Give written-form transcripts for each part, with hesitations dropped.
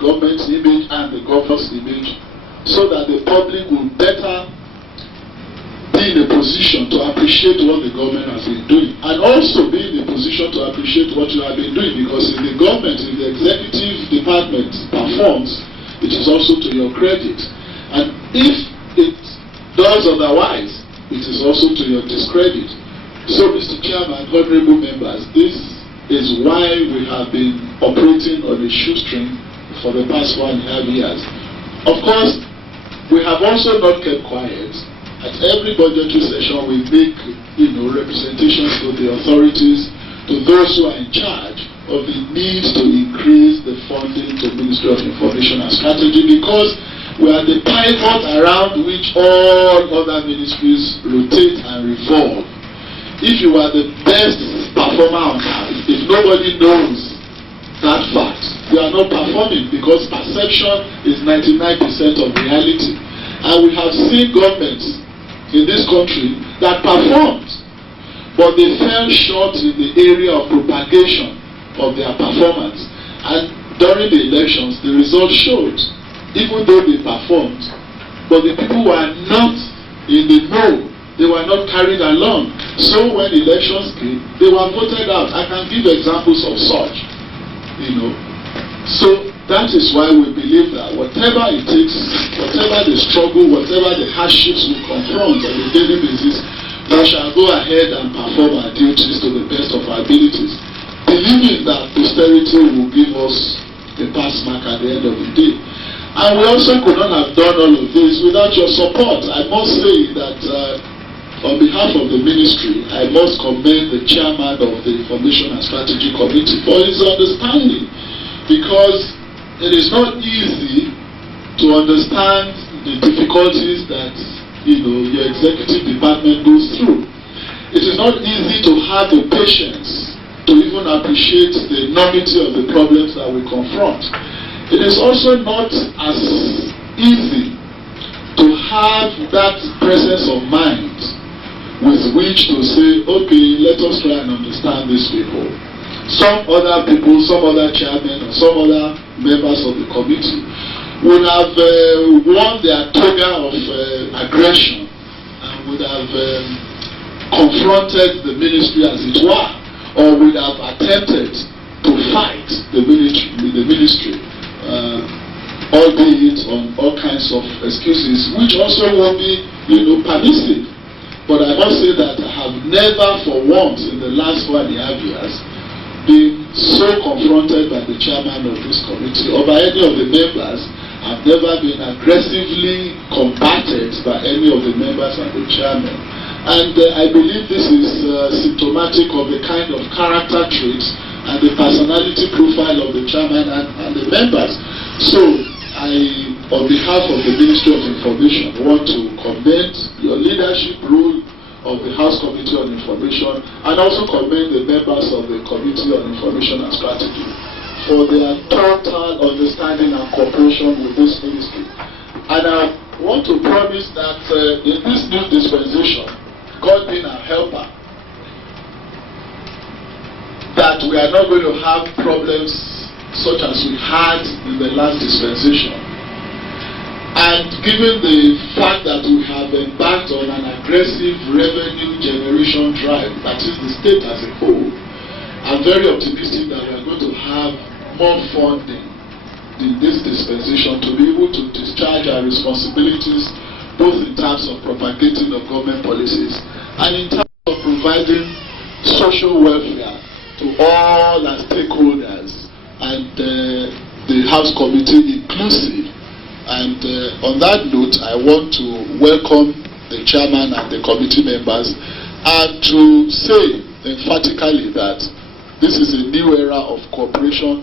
government's image and the governor's image, so that the public will better be in a position to appreciate what the government has been doing, and also be in a position to appreciate what you have been doing, because if the government, if the executive department performs, it is also to your credit, and if it does otherwise, it is also to your discredit. So, Mr. Chairman, honorable members, this is why we have been operating on a shoestring for the past 1.5 years. Of course, we have also not kept quiet. At every budgetary session, we make, representations to the authorities, to those who are in charge of the need to increase the funding to Ministry of Information and Strategy, because we are the pivot around which all other ministries rotate and revolve. If you are the best performer on earth, if nobody knows that fact, you are not performing, because perception is 99% of reality. And we have seen governments in this country that performed, but they fell short in the area of propagation of their performance. And during the elections, the results showed, even though they performed, but the people were not in the know, they were not carried along. So when elections came, they were voted out. I can give examples of such, So that is why we believe that whatever it takes, whatever the struggle, whatever the hardships we confront on a daily basis, we shall go ahead and perform our duties to the best of our abilities, believing that posterity will give us a pass mark at the end of the day. And we also could not have done all of this without your support. I must say that on behalf of the ministry, I must commend the chairman of the Information and Strategy Committee for his understanding, because it is not easy to understand the difficulties that your executive department goes through. It is not easy to have the patience to even appreciate the enormity of the problems that we confront. It is also not as easy to have that presence of mind with which to say, okay, let us try and understand these people. Some other people, some other chairmen, or some other members of the committee would have worn their toga of aggression and would have confronted the ministry as it were, or would have attempted to fight the ministry, albeit on all kinds of excuses, which also will be, permissive. But I must say that I have never for once in the last 1.5 years been so confronted by the chairman of this committee or by any of the members. I've never been aggressively combated by any of the members and the chairman. And I believe this is symptomatic of the kind of character traits and the personality profile of the chairman and the members. So I, on behalf of the Ministry of Information, want to commend your leadership role of the House Committee on Information, and also commend the members of the Committee on Information and Strategy for their total understanding and cooperation with this ministry. And I want to promise that in this new dispensation, God being our helper, that we are not going to have problems such as we had in the last dispensation. And given the fact that we have embarked on an aggressive revenue generation drive, that is the state as a whole, I'm very optimistic that we are going to have more funding in this dispensation to be able to discharge our responsibilities, both in terms of propagating of government policies and in terms of providing social welfare to all our stakeholders, and the House Committee inclusive. And on that note, I want to welcome the chairman and the committee members and to say emphatically that this is a new era of cooperation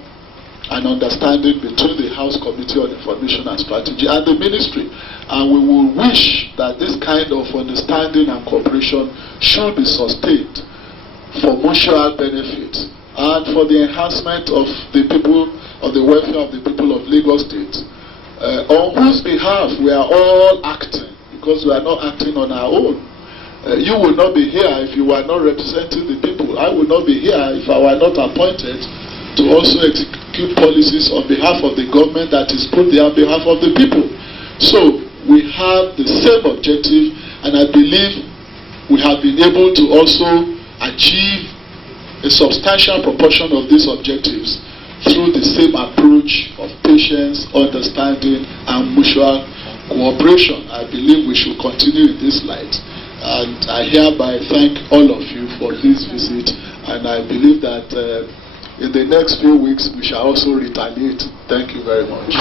and understanding between the House Committee on Information and Strategy and the ministry. And we will wish that this kind of understanding and cooperation should be sustained for mutual benefit and for the enhancement of the people, of the welfare of the people of Lagos State. On whose behalf we are all acting, because we are not acting on our own. You will not be here if you are not representing the people. I will not be here if I were not appointed to also execute execute policies on behalf of the government that is put there on behalf of the people. So we have the same objective, and I believe we have been able to also achieve a substantial proportion of these objectives through the same approach of patience, understanding, and mutual cooperation. I believe we should continue in this light. And I hereby thank all of you for this visit, and I believe that in the next few weeks we shall also retaliate. Thank you very much.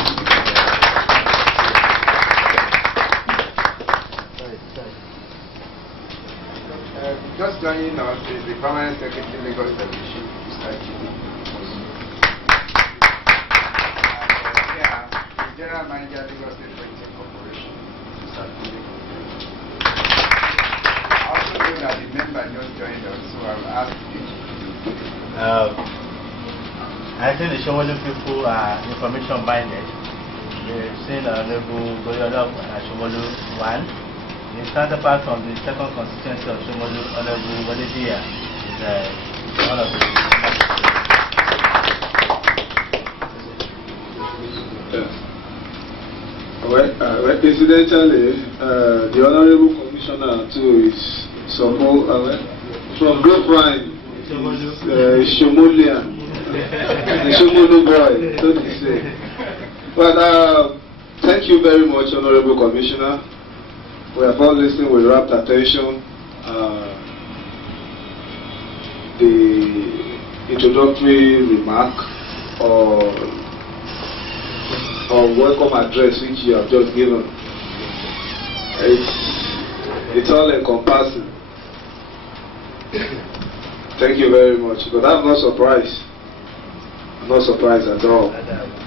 Just joining us is the permanent secretary Lagos Television, Mr. Chibu. The general manager Lagos State Printing Corporation, Mr. Chibu. I also know that the member just joined us, so I will ask you. I think the Shomolu people are information minded. They've seen Honorable Goyodop and Shomolu 1. The counterpart from the second constituency of Shomolu, Honorable Waledia, is one of the. Well, incidentally, the Honorable Commissioner too is from Grapevine, Shomolian, the Shomolu boy, so to say. But thank you very much, Honorable Commissioner. We have all listened with rapt attention. The introductory remark or welcome address which you have just given. It's all encompassing. Thank you very much. But I'm not surprised. I'm not surprised at all.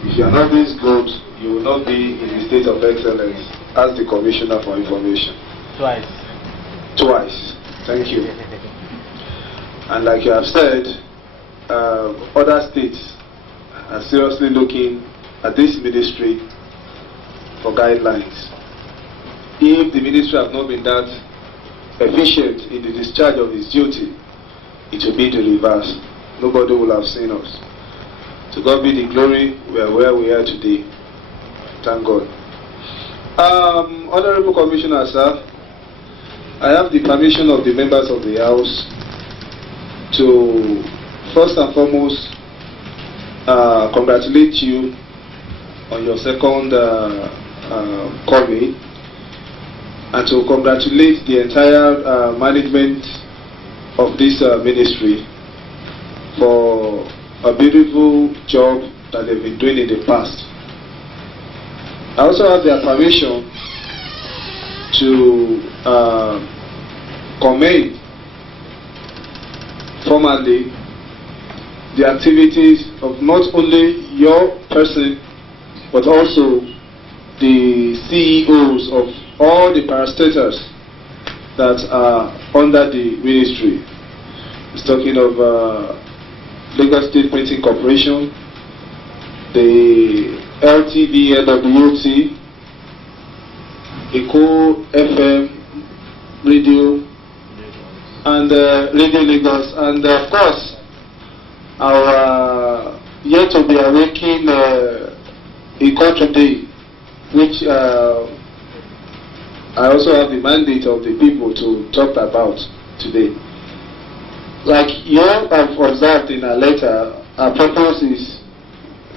If you are not this good, you will not be in the state of excellence as the Commissioner for Information. Twice. Thank you. And like you have said, other states are seriously looking at this ministry for guidelines. If the ministry has not been that efficient in the discharge of its duty, it will be the reverse. Nobody will have seen us. To God be the glory, we are where we are today. Thank God. Honorable Commissioner, sir, I have the permission of the members of the House to first and foremost congratulate you on your second coming, and to congratulate the entire management of this ministry for a beautiful job that they've been doing in the past. I also have their permission to commend formally the activities of not only your person but also the CEOs of all the parastatals that are under the ministry. It's talking of Lagos State Printing Corporation, the LTV, LWT, Eco FM, Radio, and Radio Lagos, and of course, our yet to be awakened Eco today, which I also have the mandate of the people to talk about today. Like you have observed in our letter, our purpose is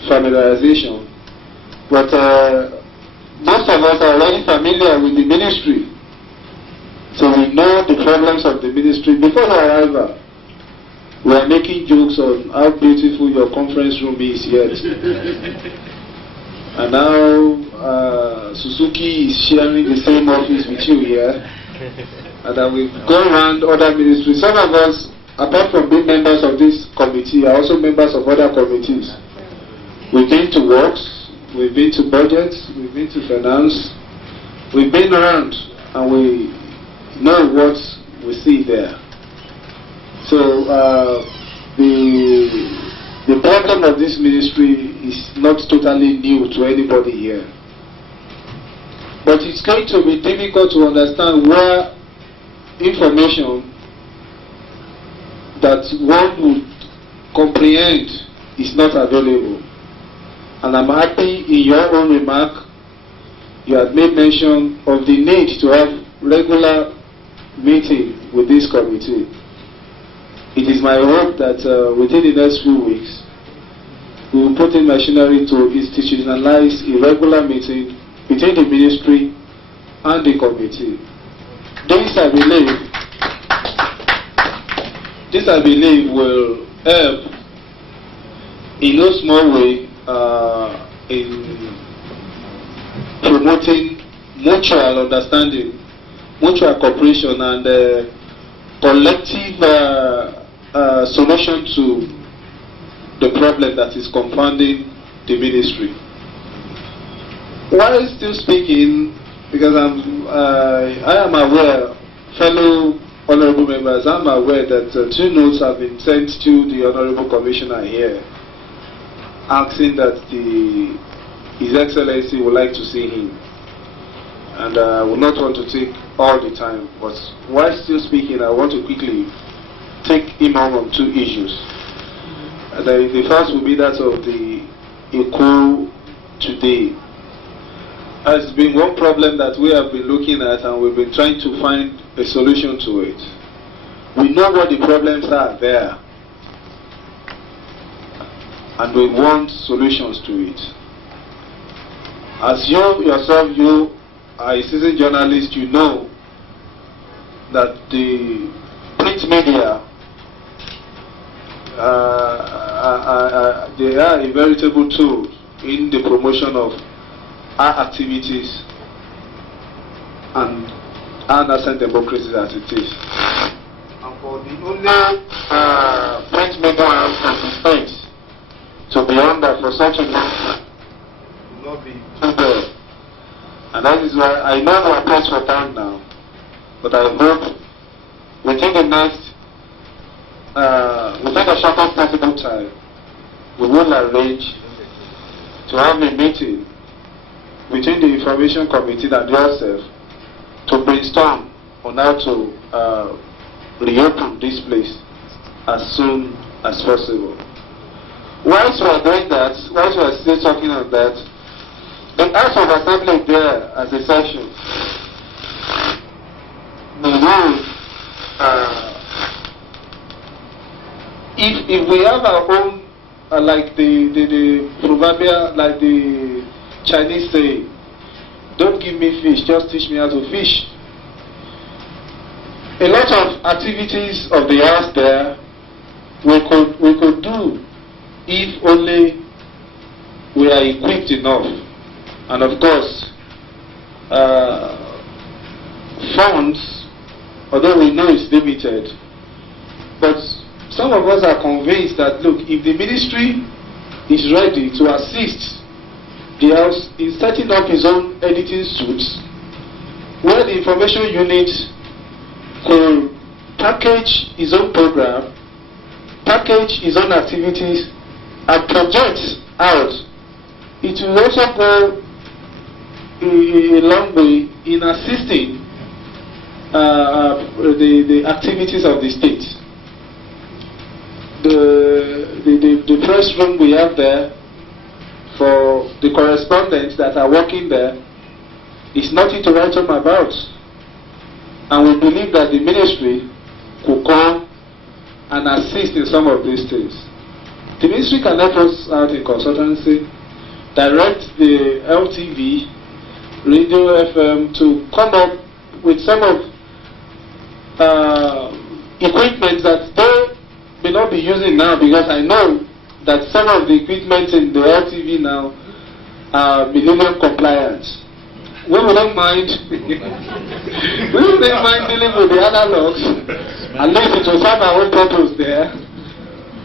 familiarization, but most of us are already familiar with the ministry, so we know the problems of the ministry. Before our arrival, we are making jokes on how beautiful your conference room is yet. And now Suzuki is sharing the same office with you here. And then we've gone around other ministries. Some of us, apart from being members of this committee, are also members of other committees. We've been to works, we've been to budgets, we've been to finance, we've been around, and we know what we see there. So the problem of this ministry is not totally new to anybody here. But it's going to be difficult to understand where information that one would comprehend is not available. And I'm happy in your own remark, you had made mention of the need to have regular meeting with this committee. It is my hope that within the next few weeks, we will put in machinery to institutionalize a regular meeting between the ministry and the committee. This, I believe, will help in no small way in promoting mutual understanding, mutual cooperation, and collective solution to the problem that is confounding the ministry. While still speaking, because I am aware, fellow honorable members, I'm aware that 2 notes have been sent to the honorable commissioner here, asking that His Excellency would like to see him. And I would not want to take all the time, but while still speaking, I want to quickly take him on 2 issues. The first will be that of the echo today. Has been one problem that we have been looking at, and we've been trying to find a solution to it. We know what the problems are there, and we want solutions to it. As you yourself, you are a seasoned journalist, you know that the print media, they are a veritable tool in the promotion of our activities and our nascent democracy as it is. And for the only print media consistent to be under for such a long time will not be too bad. And that is why I know we are pressed for time now, but I hope within the next, within the shortest possible time, we will arrange to have a meeting between the Information Committee and yourself to brainstorm on how to reopen this place as soon as possible. Whilst we are doing that, whilst we are still talking on that, the House of Assembly there as a session, if we have our own, like the proverbial, like the Chinese say, don't give me fish, just teach me how to fish. A lot of activities of the house there we could do if only we are equipped enough. And of course, funds, although we know it's limited, but some of us are convinced that, look, if the ministry is ready to assist the house in setting up his own editing suits, where the information unit could package his own program, package his own activities, and project out, it will also go a long way in assisting the activities of the state. The press room we have there for the correspondents that are working there is nothing to write home about. And we believe that the ministry could come and assist in some of these things. The ministry can help us out in consultancy, direct the LTV, Radio FM to come up with some of equipment that they may not be using now, because I know that some of the equipment in the LTV now are millennium compliant. We wouldn't mind we wouldn't mind dealing with the analogs, at least it will serve our own purpose there.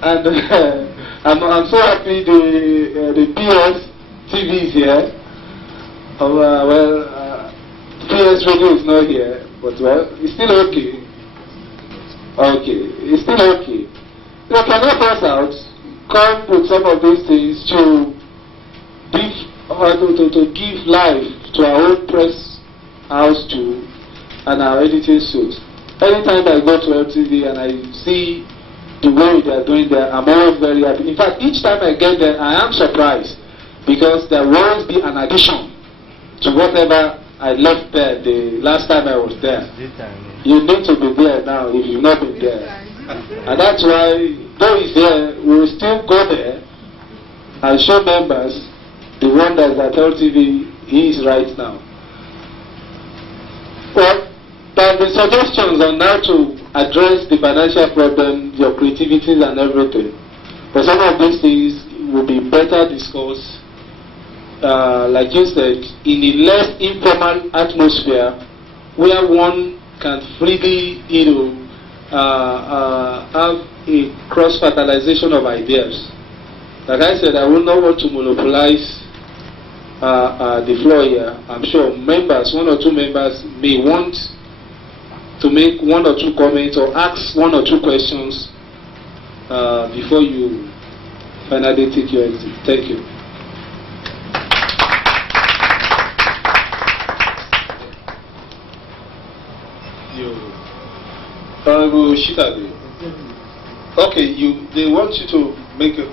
And I'm so happy the PS TV is here. PS radio is not here, but well, it's still okay. Okay, it's still okay. You can help us out, come with some of these things to give life to our own press house too, and our editing suits. Anytime I go to LTV and I see the way they are doing there, I'm always very happy. In fact, each time I get there, I am surprised because there will always be an addition to whatever I left there the last time I was there. You need to be there now if you've not been there. And that's why, though he's here, we will still go there and show members the wonders that LTV is right now. Well, there have been suggestions on how to address the financial problem, your creativities and everything. But some of these things will be better discussed, like you said, in a less informal atmosphere where one can freely, have a cross-fertilization of ideas. Like I said, I will not want to monopolize the floor here. I'm sure members, one or two members, may want to make one or two comments or ask one or two questions before you finally take your exit. Thank you. Honorable Shitabe. Okay, they want you to make a...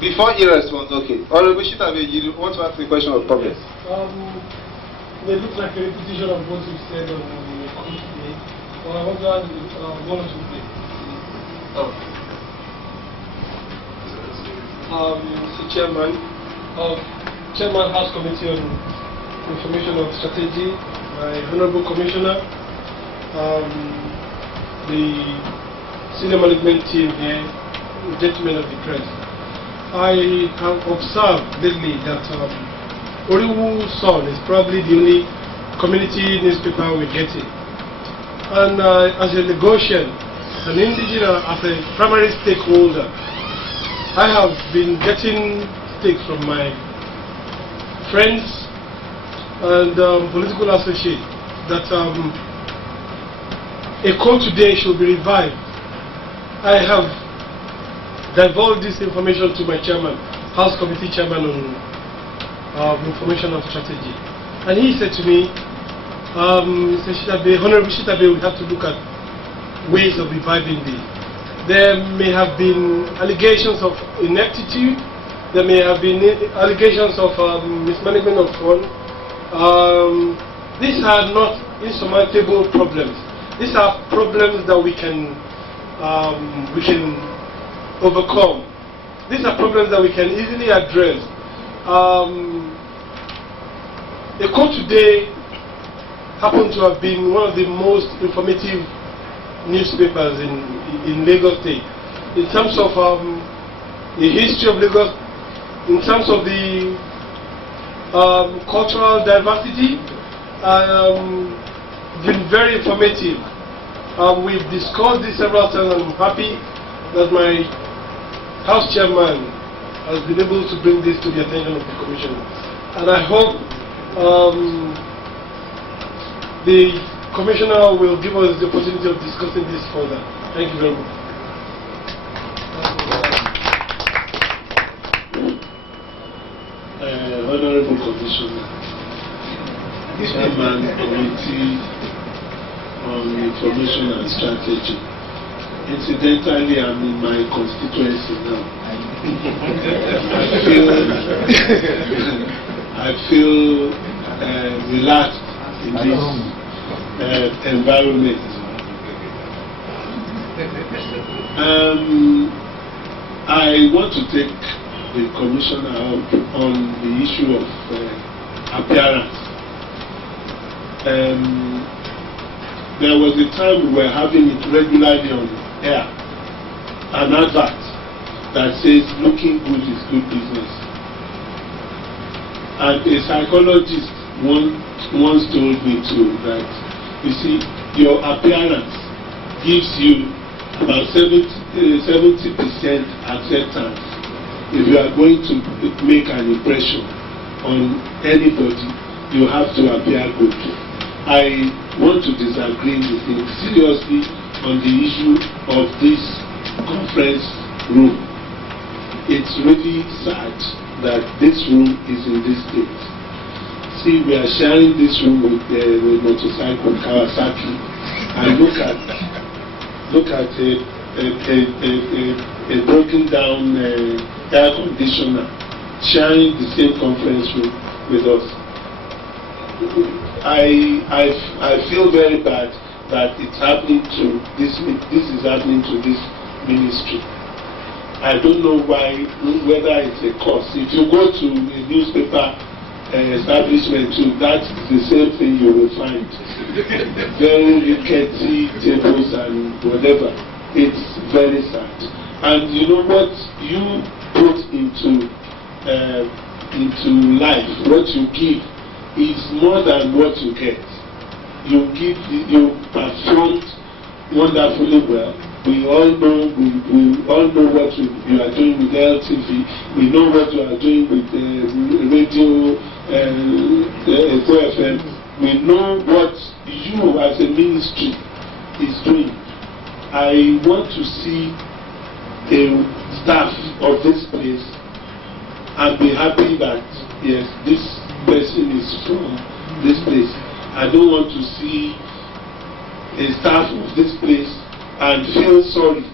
Before you respond, okay. Honorable Shitabe, you want to ask a question or comment? It looks like a repetition of what you said on the committee. Well, I want to ask one or two things. Mr. Chairman, Chairman House Committee on Information of Strategy, my Honorable Commissioner, the senior management team here, gentlemen of the press. I have observed lately that Oriwu Sun is probably the only community newspaper we're getting. And as a Lagosian, an indigenous, as a primary stakeholder, I have been getting stakes from my friends and political associates that a call today should be revived. I have divulged this information to my chairman, House Committee Chairman on Information and Strategy. And he said to me, Mr. Shitabe, Honorable Shitabe, we have to look at ways of reviving this. There may have been allegations of ineptitude, there may have been allegations of mismanagement of funds. These are not insurmountable problems. These are problems that we can overcome. These are problems that we can easily address. The call today happened to have been one of the most informative newspapers in Lagos State, in terms of the history of Lagos, in terms of the cultural diversity, been very informative. We've discussed this several times, and I'm happy that my House Chairman has been able to bring this to the attention of the Commission. And I hope the Commissioner will give us the opportunity of discussing this further. Thank you very much. Honorable Commissioner, Chairman Committee on Information and Strategy. Incidentally, I'm in my constituency now. I feel relaxed in this environment. I want to take the Commissioner up on the issue of appearance. There was a time we were having it regularly on air, an advert that says looking good is good business. And a psychologist once told me too that, you see, your appearance gives you about 70% acceptance. If you are going to make an impression on anybody, you have to appear good. I want to disagree with him seriously on the issue of this conference room. It's really sad that this room is in this state. See, we are sharing this room with the motorcycle Kawasaki, and look at a broken down air conditioner sharing the same conference room with us. I feel very bad that it's happening to this is happening to this ministry. I don't know why, whether it's a cause. If you go to a newspaper establishment too, that's the same thing you will find. Very rickety tables and whatever. It's very sad. And you know what you put into life, what you give, is more than what you get. You performed wonderfully well. We all know what you are doing with LTV. We know what you are doing with radio, FM. We know what you as a ministry is doing. I want to see the staff of this place and be happy that yes, this person is from this place. I don't want to see a staff of this place and feel sorry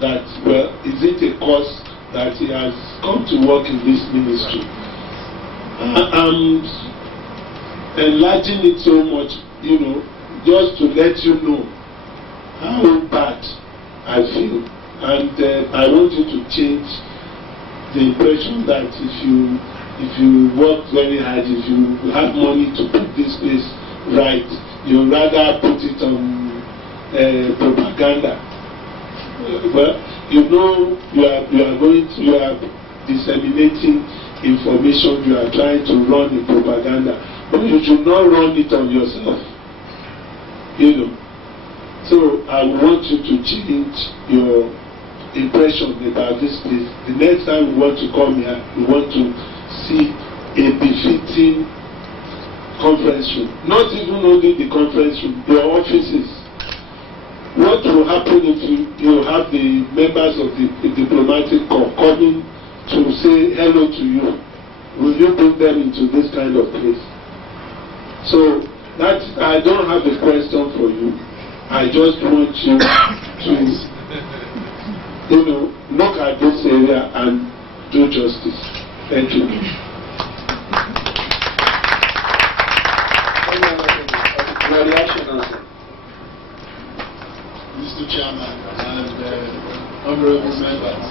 that, well, is it a cause that he has come to work in this ministry? I'm enlarging it so much, you know, just to let you know how bad I feel. And I want you to change the impression that if you work very hard, if you have money to put this place right, you rather put it on propaganda. Well, you know you are disseminating information, you are trying to run a propaganda, but you should not run it on yourself. You know. So I want you to change your impression about this place. The next time we want to come here, we want to see a befitting conference room. Not even only the conference room, your offices. What will happen if you have the members of the diplomatic corps coming to say hello to you? Will you bring them into this kind of place? So that I don't have a question for you. I just want you to, you know, look at this area and do justice. Thank you. Mr. Chairman and honorable members,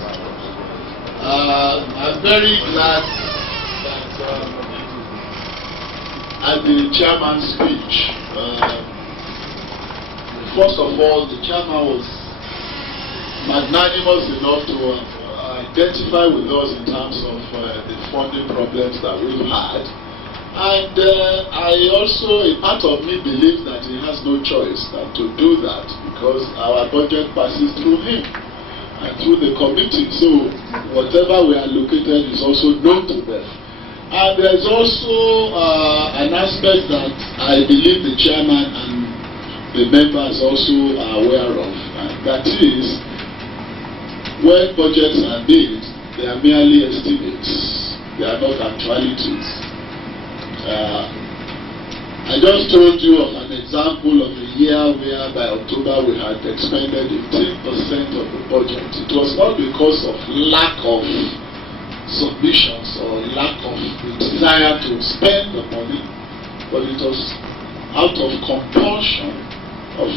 I'm very glad that at the chairman's speech, first of all, the chairman was magnanimous enough to identify with us in terms of the funding problems that we've had. And I also, a part of me believes that he has no choice than to do that because our budget passes through him and through the committee. So whatever we allocated is also known to them. And there's also an aspect that I believe the chairman and the members also are aware of, and that is when budgets are made, they are merely estimates, they are not actualities. I just told you of an example of a year where by October we had expended 18% of the budget. It was not because of lack of submissions or lack of desire to spend the money, but it was out of compulsion of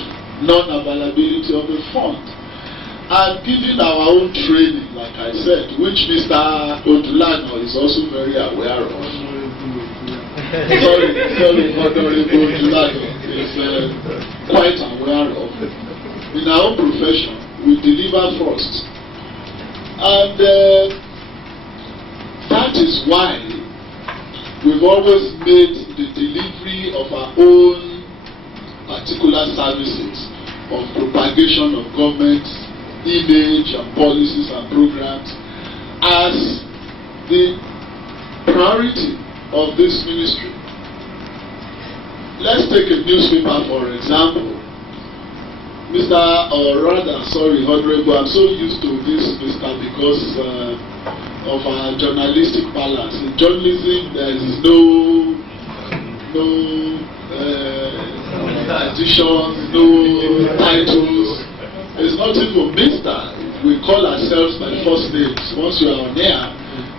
non-availability of the fund. And given our own training, like I said, which Mr. Odulano is also very aware of. sorry, Honorable Odulano is quite aware of. In our own profession, we deliver first. And that is why we've always made the delivery of our own particular services of propagation of government image and policies and programs as the priority of this ministry. Let's take a newspaper for example. Honorable, I'm so used to this, Mr. because of our journalistic balance. In journalism, there is no additions, no titles. It's not even Mr. We call ourselves by first names. Once you are on air,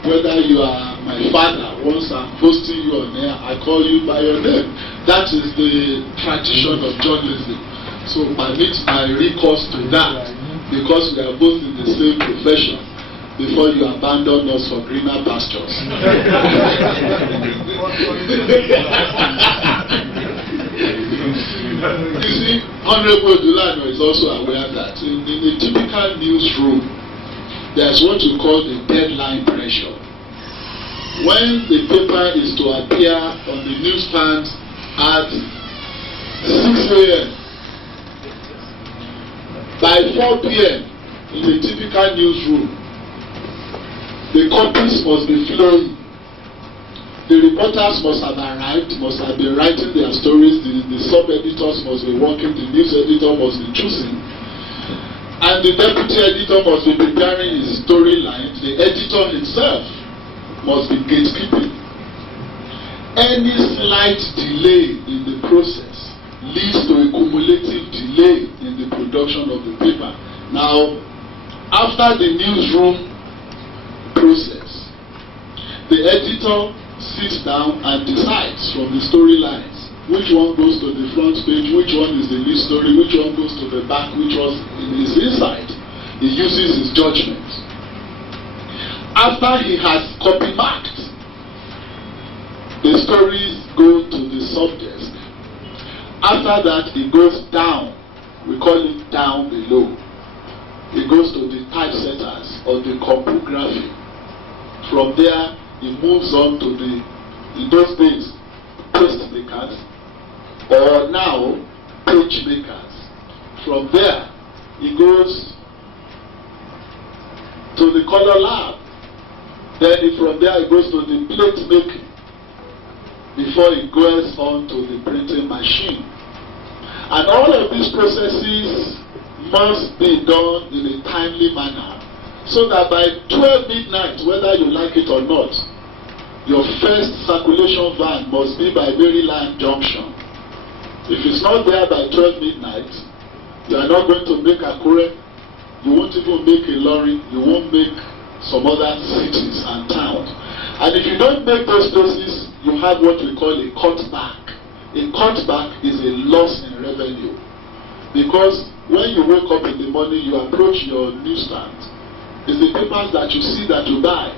whether you are my father, once I'm posting you on air, I call you by your name. That is the tradition of journalism. So permit my recourse to that, because we are both in the same profession, before you abandon us for greener pastures. You see, Honorable Dulano is also aware that in a typical newsroom, there's what you call the deadline pressure. When the paper is to appear on the newsstand at 6 a.m., by 4 p.m. in a typical newsroom, the copies must be flowing. The reporters must have arrived, must have been writing their stories, the sub-editors must be working, the news editor must be choosing, and the deputy editor must be preparing his storyline, the editor himself must be gatekeeping. Any slight delay in the process leads to a cumulative delay in the production of the paper. Now, after the newsroom process, the editor sits down and decides from the storylines which one goes to the front page, which one is the lead story, which one goes to the back, which one is inside. He uses his judgment. After he has copy marked, the stories go to the subdesk. After that, it goes down. We call it down below. It goes to the typesetters or the compography. From there, it moves on to the, in those days, pastemakers, or now, page makers. From there, it goes to the color lab. Then from there, it goes to the plate making, before it goes on to the printing machine. And all of these processes must be done in a timely manner, so that by 12 midnight, whether you like it or not, your first circulation van must be by Maryland Junction. If it's not there by 12 midnight, you are not going to make Akure, you won't even make Ilorin, you won't make some other cities and towns. And if you don't make those places, you have what we call a cutback. A cutback is a loss in revenue. Because when you wake up in the morning, you approach your newsstand. It's the papers that you see that you buy.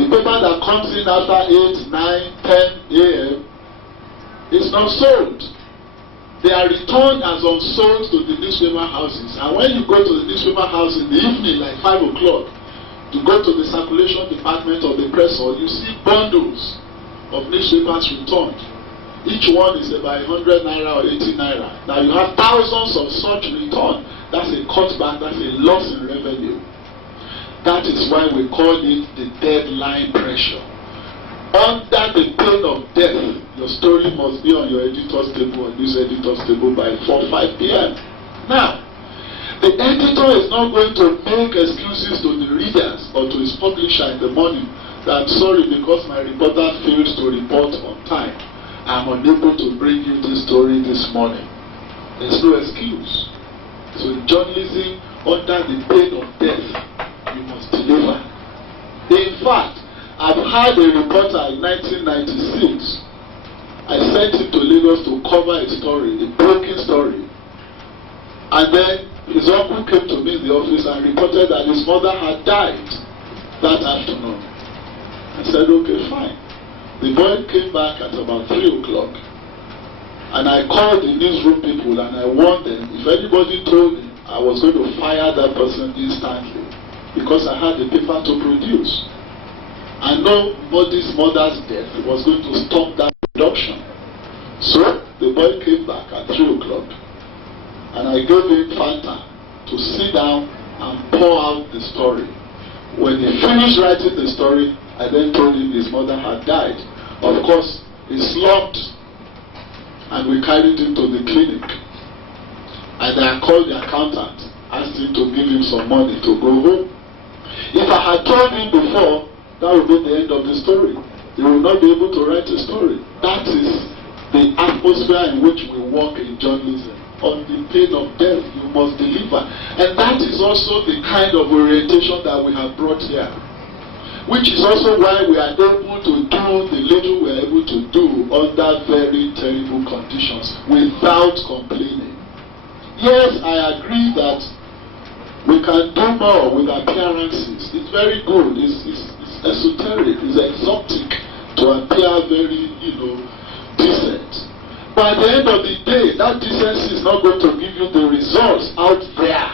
The paper that comes in after 8, 9, 10 a.m. is not sold. They are returned as unsold to the newspaper houses. And when you go to the newspaper house in the evening, like 5 o'clock, to go to the circulation department of the press hall, you see bundles of newspapers returned. Each one is about 100 naira or 80 naira. Now you have thousands of such returned. That's a cutback, that's a loss in revenue. That is why we call it the deadline pressure. Under the pain of death, your story must be on your editor's table or news editor's table by 4, 5 p.m. Now, the editor is not going to make excuses to the readers or to his publisher in the morning that I'm sorry because my reporter failed to report on time. I'm unable to bring you this story this morning. There's no excuse. So in journalism, under the pain of death, you must deliver. In fact, I've had a reporter in 1996. I sent him to Lagos to cover a story, a broken story. And then his uncle came to me in the office and reported that his mother had died that afternoon. I said, okay, fine. The boy came back at about 3 o'clock. And I called the newsroom people and I warned them, if anybody told me, I was going to fire that person instantly. Because I had the paper to produce. And nobody's mother's death was going to stop that production. So the boy came back at 3 o'clock. And I gave him Fanta to sit down and pour out the story. When he finished writing the story, I then told him his mother had died. Of course, he slumped and we carried him to the clinic. And I called the accountant, asked him to give him some money to go home. If I had told him before, that would be the end of the story. He will not be able to write a story. That is the atmosphere in which we work in journalism. On the pain of death, you must deliver. And that is also the kind of orientation that we have brought here. which is also why we are able to do the little we are able to do under very terrible conditions without complaining. Yes, I agree that we can do more with appearances. It's very good. It's esoteric. It's exotic to appear very, decent. But at the end of the day, that decency is not going to give you the results out there.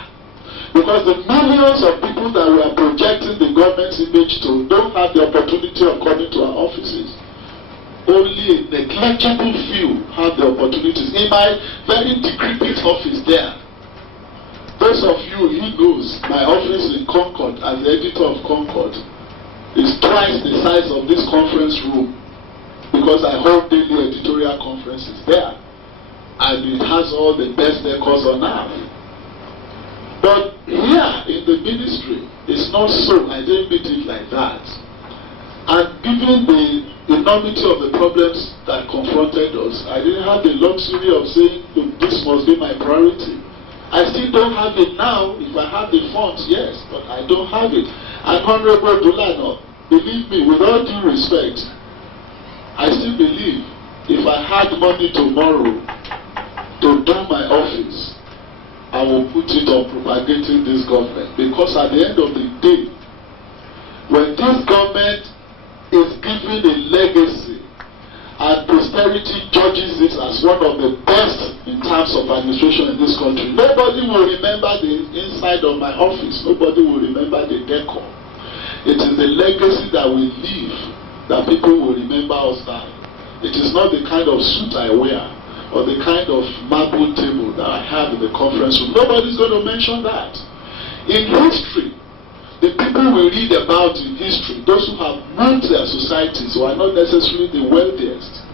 Because the millions of people that we are projecting the government's image to don't have the opportunity of coming to our offices. Only a negligible few have the opportunities. In my very decrepit office there, those of you who knows, my office in Concord, as the editor of Concord, is twice the size of this conference room, because I hold daily editorial conferences there, and it has all the best records on earth. But here in the ministry, it's not so. I didn't meet it like that. And given the enormity of the problems that confronted us, I didn't have the luxury of saying, look, this must be my priority. I still don't have it now. If I have the funds, yes, but I don't have it. And Honorable Dulano, believe me, with all due respect, I still believe if I had money tomorrow to do my office, I will put it on propagating this government. Because at the end of the day, when this government is given a legacy and posterity judges it as one of the best in terms of administration in this country, nobody will remember the inside of my office. Nobody will remember the decor. It is the legacy that we leave that people will remember us by. It is not the kind of suit I wear or the kind of marble table that I have in the conference room. Nobody's going to mention that. In history, the people we read about in history, those who have moved their societies, were not necessarily the wealthiest,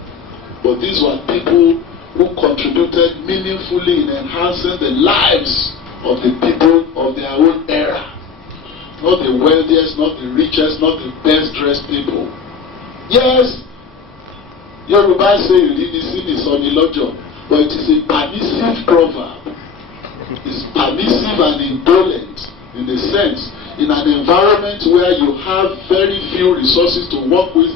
but these were people who contributed meaningfully in enhancing the lives of the people of their own era. Not the wealthiest, not the richest, not the best dressed people. Yes, Yoruba say Ridisi is Onilojo, but it is a permissive proverb. It's permissive and indolent in the sense, in an environment where you have very few resources to work with,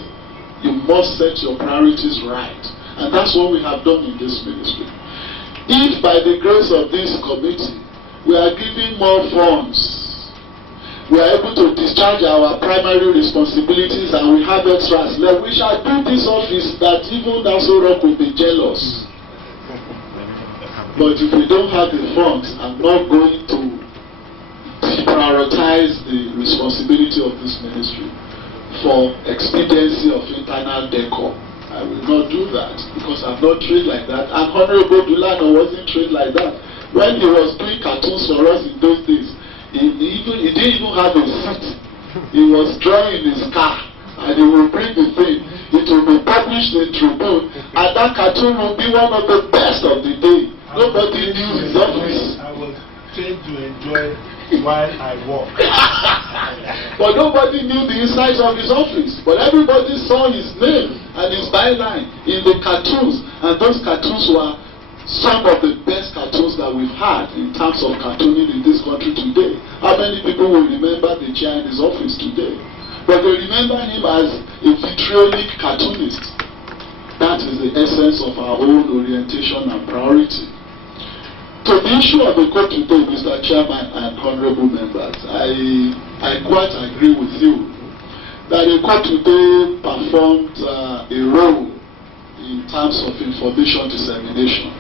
you must set your priorities right. And that's what we have done in this ministry. If by the grace of this committee, we are giving more funds, we are able to discharge our primary responsibilities and we have extras left, we shall do this office that even Nassau Rock will be jealous. But if we don't have the funds, I'm not going to prioritize the responsibility of this ministry for expediency of internal decor. I will not do that because I'm not trained like that. And Honorable Dulano wasn't trained like that. When he was doing cartoons for us in those days, he didn't even have a seat. He was drawing his car and he will bring the thing. It will be published in Tribune and that cartoon will be one of the best of the day. Nobody knew his office. I was trained to enjoy while I walk. But nobody knew the insides of his office. But everybody saw his name and his byline in the cartoons. And those cartoons were some of the best cartoons that we've had in terms of cartooning in this country today. How many people will remember the chair in his office today? But they remember him as a vitriolic cartoonist. That is the essence of our own orientation and priority. To the issue of the court today, Mr. Chairman and honorable members, I quite agree with you that the court today performed a role in terms of information dissemination.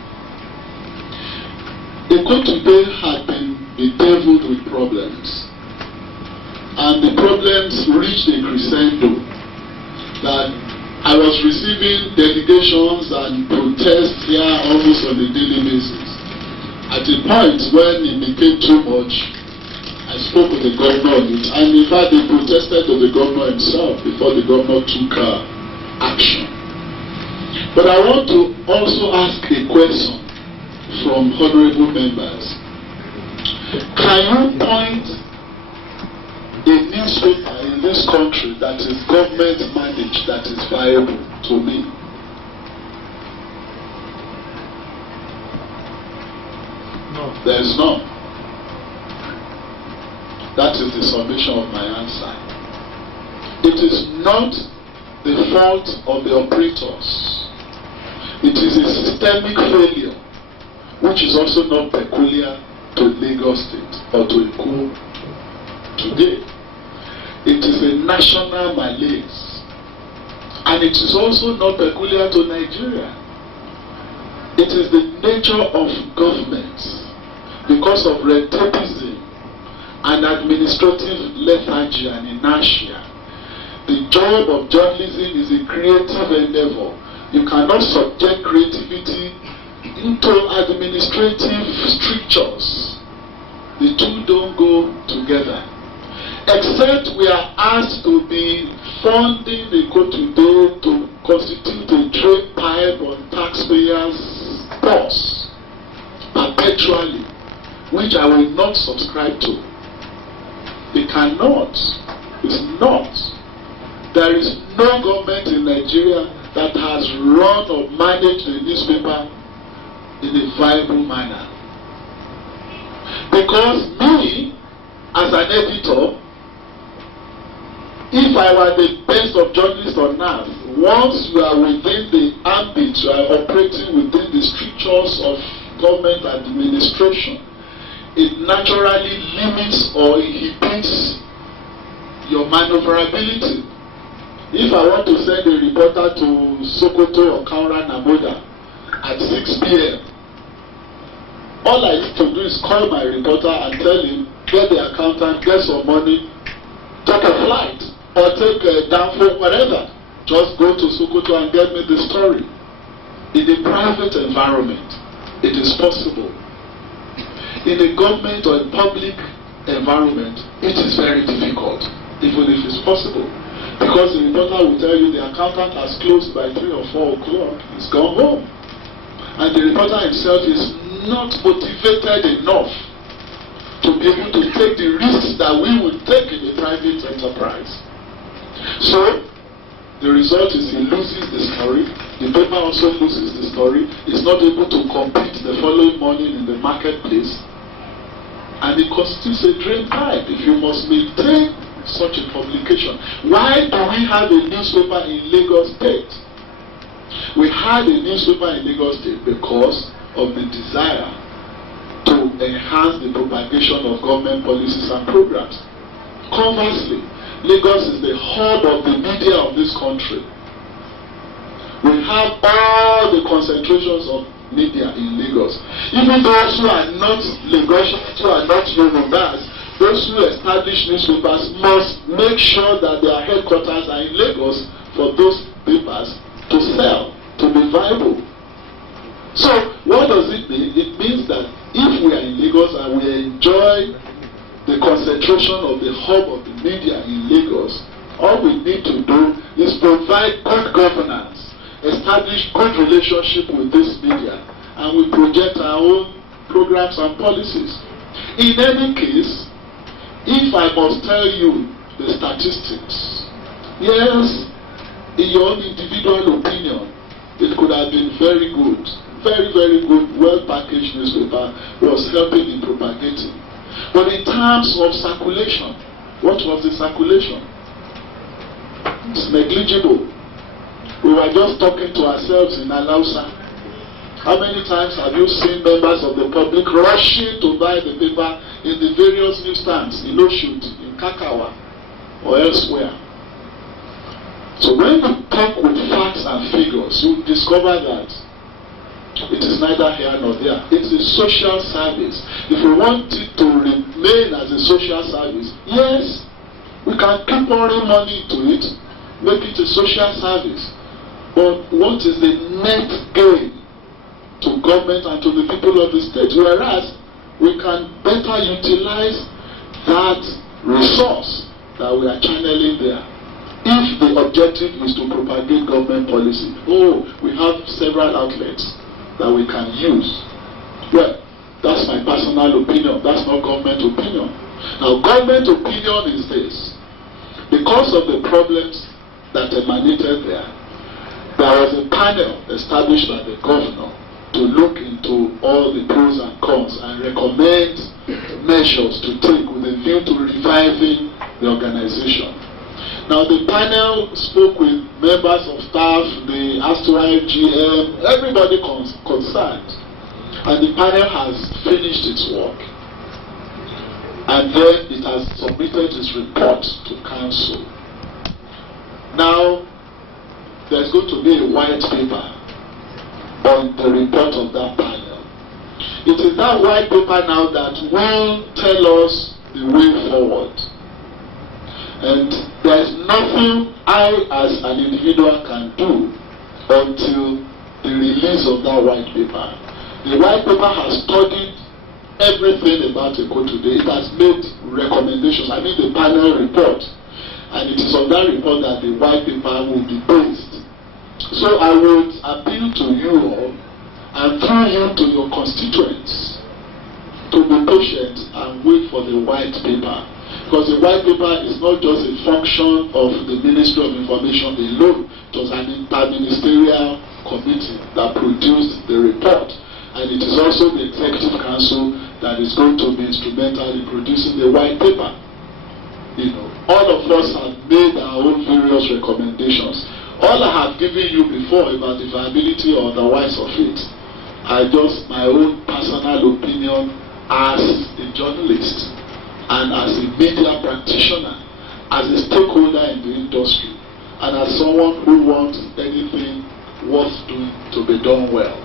The court today had been bedeviled with problems, and the problems reached a crescendo that I was receiving delegations and protests here almost on a daily basis. At a point when it became too much, I spoke with the governor on it, and in fact they protested to the governor himself before the governor took action. But I want to also ask a question from honorable members. Can you point a newspaper in this country that is government managed that is viable to me? No. There is none. That is the summation of my answer. It is not the fault of the operators. It is a systemic failure, which is also not peculiar to Lagos State or to Eko today. It is a national malaise, and it is also not peculiar to Nigeria. It is the nature of government, because of red tapeism and administrative lethargy and inertia. The job of journalism is a creative endeavor. You cannot subject creativity into administrative strictures. The two don't go together. Except we are asked to be funding the Eko today to constitute a drain pipe on taxpayers' purse perpetually, which I will not subscribe to. They cannot. It's not. There is no government in Nigeria that has run or managed a newspaper in a viable manner. Because me, as an editor, if I were the best of journalists on earth, once you are within the ambit, you are operating within the strictures of government administration, it naturally limits or inhibits your maneuverability. If I want to send a reporter to Sokoto or Kaura Namoda at 6 p.m., all I need to do is call my reporter and tell him, get the accountant, get some money, take a flight, or take a downfall, whatever. Just go to Sokoto and get me the story. In a private environment, it is possible. In a government or a public environment, it is very difficult, even if it's possible. Because the reporter will tell you the accountant has closed by 3 or 4 o'clock, he's gone home. And the reporter himself is not motivated enough to be able to take the risks that we would take in a private enterprise. So, the result is he loses the story, the paper also loses the story, is not able to compete the following morning in the marketplace, and it constitutes a drain pipe if you must maintain such a publication. Why do we have a newspaper in Lagos State? We had a newspaper in Lagos State because of the desire to enhance the propagation of government policies and programs. Conversely, Lagos is the hub of the media of this country. We have all the concentrations of media in Lagos. Even those who are not Lagosians, who are not Yorubas, those who establish newspapers must make sure that their headquarters are in Lagos for those papers to sell, to be viable. So, what does it mean? It means that if we are in Lagos and we enjoy the concentration of the hub of the media in Lagos, all we need to do is provide good governance, establish good relationship with this media, and we project our own programs and policies. In any case, if I must tell you the statistics, yes, in your own individual opinion, it could have been very good, very good, well-packaged newspaper was helping in propagating. But in terms of circulation, what was the circulation? It's negligible. We were just talking to ourselves in Alausa. How many times have you seen members of the public rushing to buy the paper in the various newsstands in Oshut, in Kakawa, or elsewhere? So when you talk with facts and figures, you discover that it is neither here nor there. It's a social service. If we want it to remain as a social service, yes, we can keep pouring money into it, make it a social service. But what is the net gain to government and to the people of the state? Whereas we can better utilize that resource that we are channeling there. If the objective is to propagate government policy, we have several outlets that we can use. Well, that's my personal opinion. That's not government opinion. Now, government opinion is this. Because of the problems that emanated there, there was a panel established by the governor to look into all the pros and cons and recommend measures to take with a view to reviving the organization. Now the panel spoke with members of staff, the asteroid GM, everybody concerned, and the panel has finished its work. And then it has submitted its report to council. Now, there's going to be a white paper on the report of that panel. It is that white paper now that will tell us the way forward. And there's nothing I as an individual can do until the release of that white paper. The white paper has studied everything about ECO today. It has made recommendations, the panel report, and it is on that report that the white paper will be based. So I would appeal to you all and through you to your constituents to be patient and wait for the white paper, because the white paper is not just a function of the Ministry of Information alone. It was an interministerial committee that produced the report. And it is also the Executive Council that is going to be instrumental in producing the white paper. All of us have made our own various recommendations. All I have given you before about the viability or otherwise of it are just my own personal opinion as a journalist and as a media practitioner, as a stakeholder in the industry, and as someone who wants anything worth doing to be done well.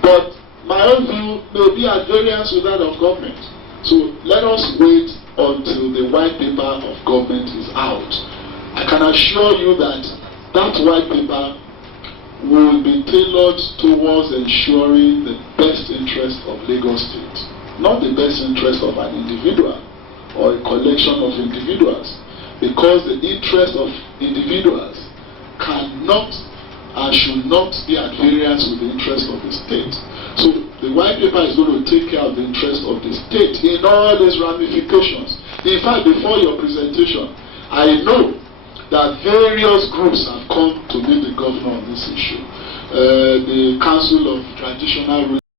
But my own view may be at variance with that of government. So let us wait until the white paper of government is out. I can assure you that that white paper will be tailored towards ensuring the best interest of Lagos State, not the best interest of an individual or a collection of individuals, because the interest of individuals cannot and should not be at variance with the interest of the state. So the white paper is going to take care of the interest of the state in all these ramifications. In fact, before your presentation, I know that various groups have come to meet the governor on this issue. The Council of Traditional